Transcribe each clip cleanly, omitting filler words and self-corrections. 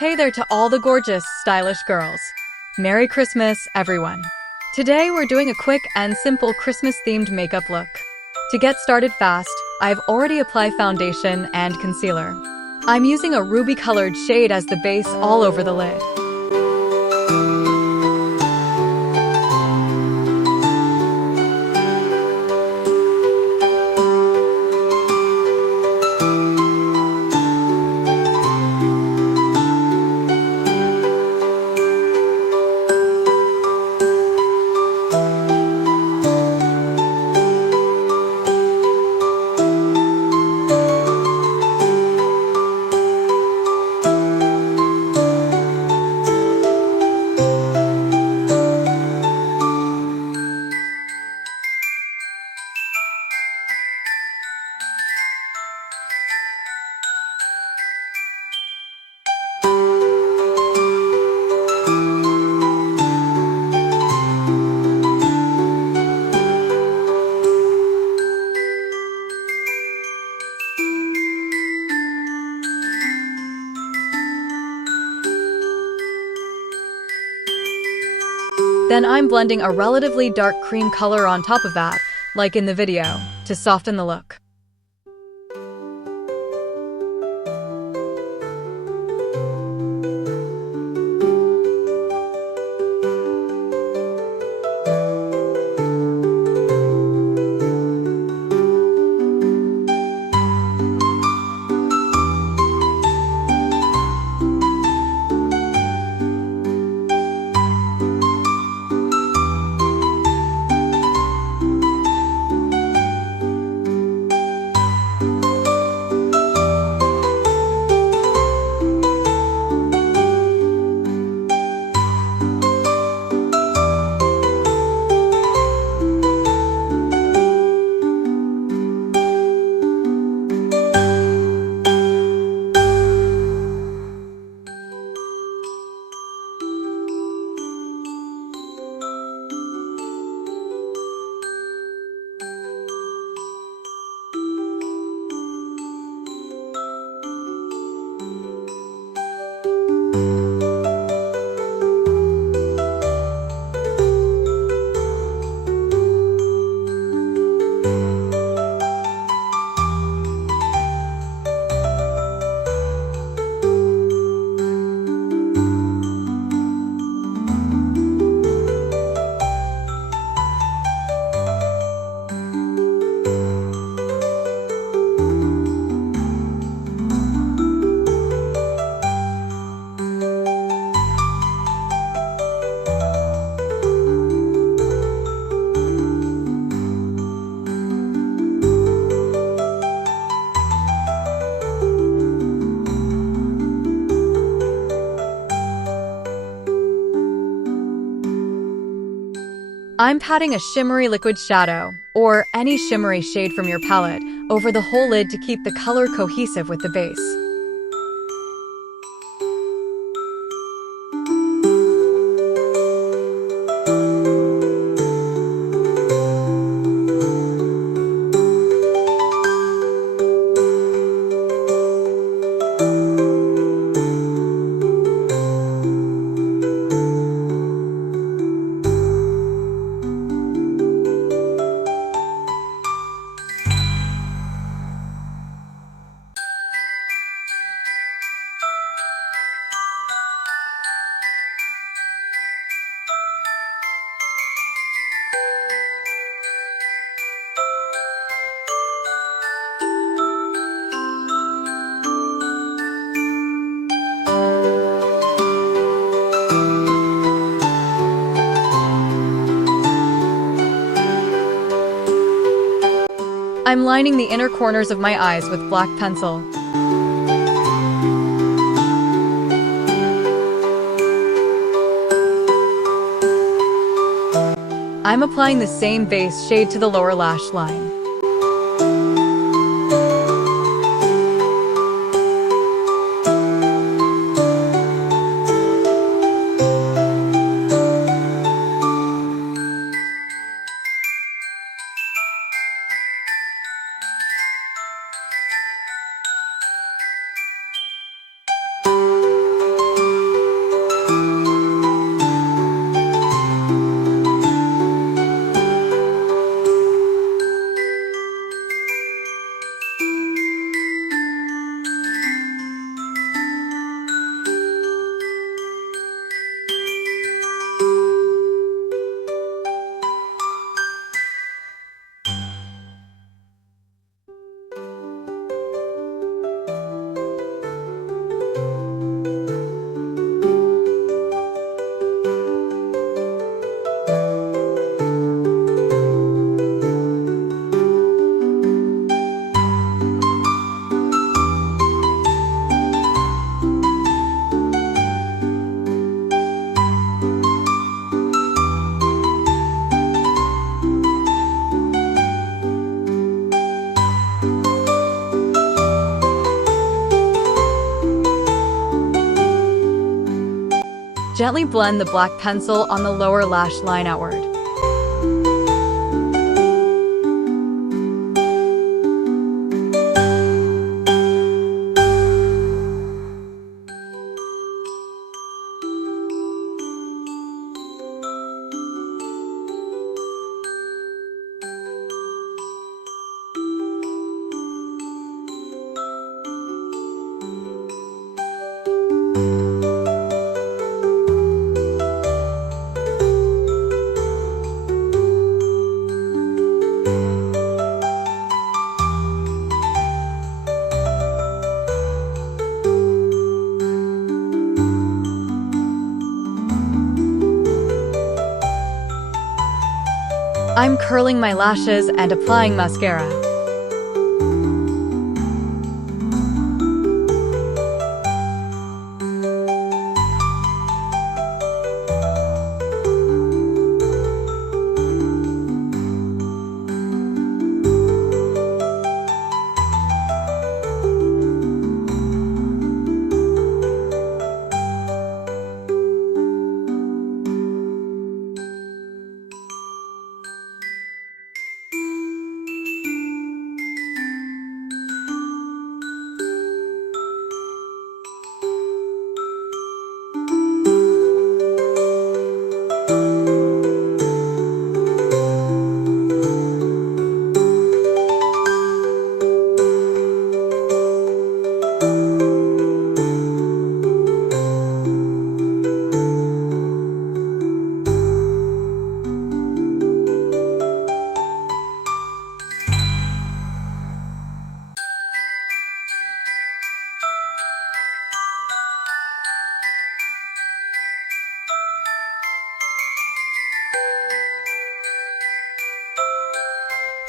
Hey there to all the gorgeous, stylish girls. Merry Christmas, everyone. Today we're doing a quick and simple Christmas-themed makeup look. To get started fast, I've already applied foundation and concealer. I'm using a ruby-colored shade as the base all over the lid. Then I'm blending a relatively dark cream color on top of that, like in the video, to soften the look. I'm patting a shimmery liquid shadow, or any shimmery shade from your palette, over the whole lid to keep the color cohesive with the base. I'm lining the inner corners of my eyes with black pencil. I'm applying the same base shade to the lower lash line. Gently blend the black pencil on the lower lash line outward. I'm curling my lashes and applying mascara.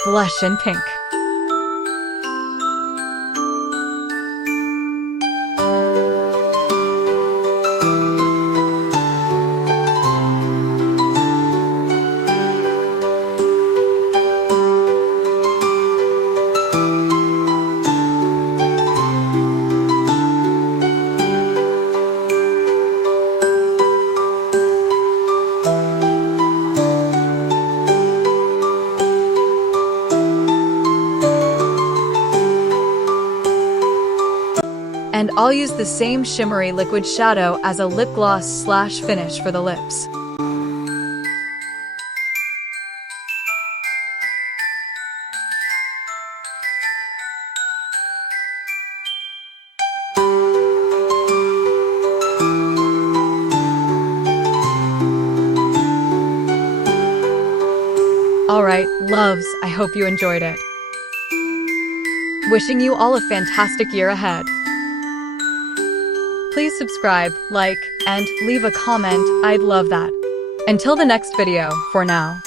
Blush in pink. And I'll use the same shimmery liquid shadow as a lip gloss / finish for the lips. Alright, loves, I hope you enjoyed it. Wishing you all a fantastic year ahead. Please subscribe, like, and leave a comment, I'd love that. Until the next video, for now.